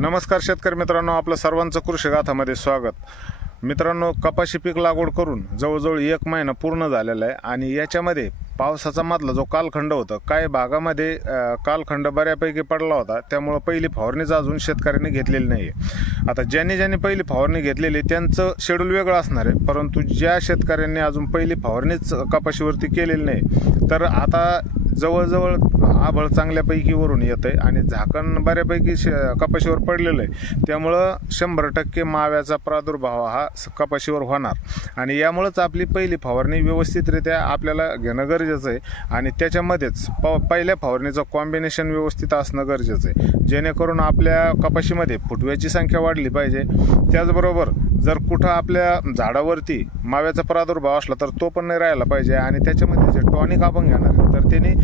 नमस्कार शेतकरी मित्रांनो, आपलं सर्वांचं कृषी गाथामध्ये स्वागत. मित्रांनो, कपाशी पीक लागवड करून जवळजवळ 1 महिना पूर्ण झालेला आहे आणि याच्यामध्ये पावसाचा मधला जो कालखंड होता, काही भागामध्ये कालखंड बऱ्यापैकी पडला होता. त्यामुळे पहिली फवारणीच अजून शेतकऱ्यांनी घेतलेली नाही आहे. आता ज्यांनी पहिली फवारणी घेतलेली त्यांचं शेड्यूल वेगळं असणार आहे, परंतु ज्या शेतकऱ्यांनी अजून पहिली फवारणीच कपाशीवरती केलेली नाही, तर आता जवळजवळ आभळ चांगल्यापैकी वरून येत आहे आणि झाकण बऱ्यापैकी कपाशीवर पडलेलं आहे. त्यामुळं 100% माव्याचा प्रादुर्भाव हा कपाशीवर होणार आणि यामुळेच आपली पहिली फवारणी व्यवस्थितरित्या आपल्याला घेणं गरजेचं आहे आणि त्याच्यामध्येच पहिल्या फवारणीचं कॉम्बिनेशन व्यवस्थित असणं गरजेचं आहे, जेणेकरून आपल्या कपाशीमध्ये फुटव्याची संख्या वाढली पाहिजे. त्याचबरोबर जर कुठं आपल्या झाडावरती माव्याचा प्रादुर्भाव असला तर तो पण नाही राहायला पाहिजे आणि त्याच्यामध्ये जे टॉनिक आपण घेणार तर त्याने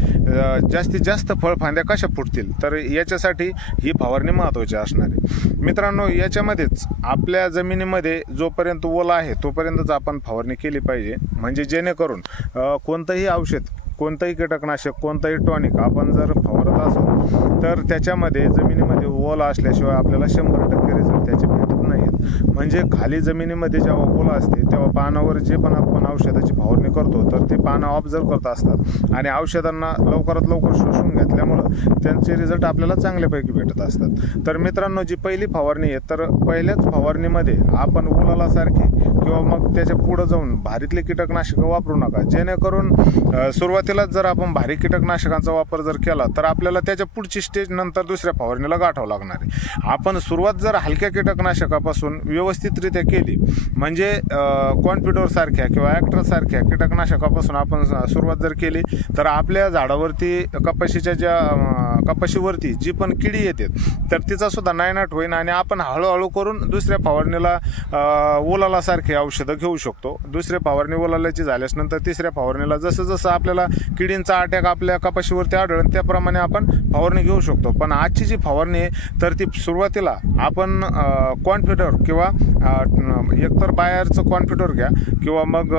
जास्तीत जास्त फळफांद्या कशा फुटतील, तर याच्यासाठी ही फवारणी महत्त्वाची असणार आहे. मित्रांनो, याच्यामध्येच आपल्या जमिनीमध्ये जोपर्यंत ओला आहे तोपर्यंतच आपण फवारणी केली पाहिजे, म्हणजे जेणेकरून कोणतंही औषध, कोणतंही कीटकनाशक, कोणतंही टॉनिक आपण जर फवारत असो तर त्याच्यामध्ये जमिनीमध्ये ओला असल्याशिवाय आपल्याला 100% रिझल्ट त्याचे भेटत नाहीत. म्हणजे खाली जमिनीमध्ये जेव्हा ओला असते तेव्हा पानावर जे पण आपण औषधाची फवारणी करतो तर ते पानं ऑब्झर्व करत असतात आणि औषधांना लवकरात लवकर शोषून घेतल्यामुळं त्यांचे रिझल्ट आपल्याला चांगल्यापैकी भेटत असतात. तर मित्रांनो, जी पहिली फवारणी आहे तर पहिल्याच फवारणीमध्ये आपण ओलालासारखे किंवा मग त्याच्या पुढं जाऊन भारीतले कीटकनाशकं वापरू नका, जेणेकरून सुरुवातीलाच जर आपण भारी कीटकनाशकांचा वापर जर केला तर आपल्याला त्याच्या पुढची स्टेज नंतर दुसऱ्या फवारणीला गाठावं लागणार आहे. आपण सुरुवात जर हलक्या कीटकनाशकापासून व्यवस्थितरित्या केली, म्हणजे कॉन्फिडोर सारख्या किंवा ॲक्टर सारख्या कीटकनाशकापासून आपण सुरुवात जर केली तर आपल्या झाडावरती कपाशीवरती जी पण किडी येते तर तिचा सुद्धा नायनाट होईल आणि आपण हळूहळू करून दुसऱ्या फवारणीला ओलालासारखे औषधं घेऊ शकतो. दुसऱ्या फवारणी ओलाल्याची झाल्यास नंतर तिसऱ्या फवारणीला जसं जसं आपल्याला किडींचा अटॅक आपल्या कपाशीवरती आढळेल त्याप्रमाणे आपण फवारणी घेऊ शकतो. पण आजची जी फवारणी आहे तर ती सुरुवातीला आपण कॉन्फिडोर किंवा एकतर बायरचं कॉन्फिडोर घ्या किंवा मग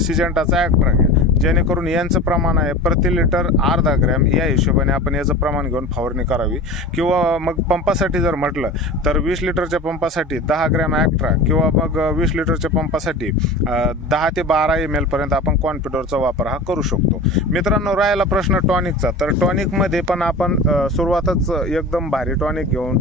सिजेंटाचा ॲक्ट्रा घ्या, जेणेकरून यांचं प्रमाण आहे प्रति लिटर अर्धा ग्रॅम, या हिशोबाने आपण याचं प्रमाण घेऊन फवारणी करावी. किंवा मग पंपासाठी जर म्हटलं तर 20 लिटरच्या पंपासाठी 10 ग्रॅम ॲक्ट्रा किंवा मग 20 लिटरच्या पंपासाठी 10 ते 12 ml पर्यंत आपण कॉन्फिडोरचा वापर हा करू शकतो. मित्रांनो, राहिला प्रश्न टॉनिकचा, तर टॉनिकमध्ये पण आपण सुरुवातच एकदम भारी टॉनिक घेऊन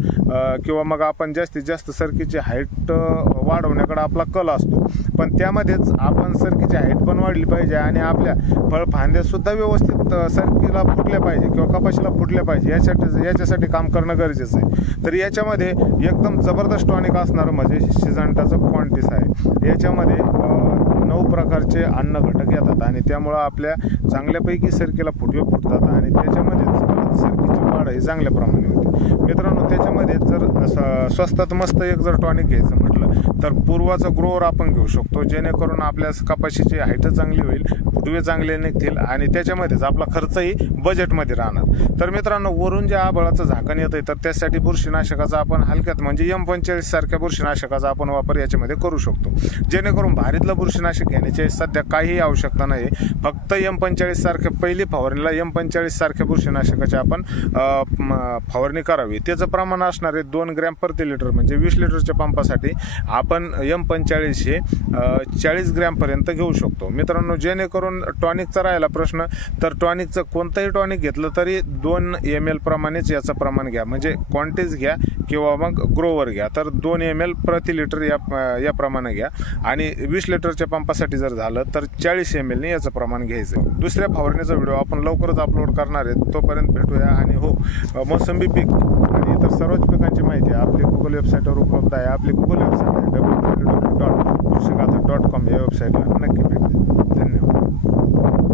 किंवा मग आपण जास्तीत जास्त सरकीची हाईट वाढवण्याकडे आपला कल असतो, पण त्यामध्येच आपण सरकीची हाईट पण वाढली पाहिजे आणि आपल्या फळफांद्या सुद्धा व्यवस्थित सरकीला फुटल्या पाहिजे किंवा कपाशीला फुटल्या पाहिजे, याच्यासाठी काम करणं गरजेचं आहे. तर याच्यामध्ये एकदम जबरदस्त टॉनिक असणारं म्हणजे सिजेंटाचं क्वांटिस आहे. याच्यामध्ये 9 प्रकारचे अन्न घटक येतात आणि त्यामुळं आपल्या चांगल्यापैकी सरकीला फुटवे फुटतात आणि त्याच्यामध्येच सरकीची वाढ ही चांगल्या प्रमाणे होते. मित्रांनो, त्याच्यामध्ये जर स्वस्तात मस्त एक जर टॉनिक घ्यायचं म्हटलं तर पूर्वाचा ग्रोवर आपण घेऊ शकतो, जेणेकरून आपल्या कपाशीची हाईट चांगली होईल, फुटवे चांगले निघतील आणि त्याच्यामध्येच आपला खर्चही बजेटमध्ये राहणार. तर मित्रांनो, वरून जे आभाळाचं झाकण येतं तर त्यासाठी बुरशीनाशकाचा आपण हलक्यात म्हणजे M45 सारख्या बुरशीनाशकाचा आपण वापर याच्यामध्ये करू शकतो, जेणेकरून भारीतलं बुरशीनाशक घेण्याची सध्या काहीही आवश्यकता नाही. फक्त M45 सारख्या पहिली फवारणीला M45 सारख्या बुरशीनाशकाची आपण फवारणी करावी. त्याचं प्रमाण असणार आहे 2 ग्रॅम प्रति लिटर, म्हणजे 20 लिटरच्या पंपासाठी आपण M45 हे 40 ग्रॅमपर्यंत घेऊ शकतो. मित्रांनो, जेणेकरून टॉनिकचा राहिला प्रश्न, तर टॉनिकचं कोणतंही टॉनिक घेतलं तरी 2 ml प्रमाणेच याचं प्रमाण घ्या, म्हणजे क्वांटिस घ्या किंवा मग ग्रोवर घ्या, तर 2 ml प्रति लिटर या प्रमाणे घ्या आणि 20 लिटरच्या पंपासाठी जर झालं तर 40 ml ने याचं प्रमाण घ्यायचं. दुसऱ्या फवारणीचा व्हिडिओ आपण लवकरच अपलोड करणार आहे, तोपर्यंत भेटूया. आणि हो, मोसंबी पीक आणि इतर सर्वच पिकांची माहिती आपली गुगल वेबसाईटवर उपलब्ध आहे. आपली गुगल वेबसाईट आहे www.कृषिगाथा.com. या वेबसाईटला नक्की भेट द्या. धन्यवाद.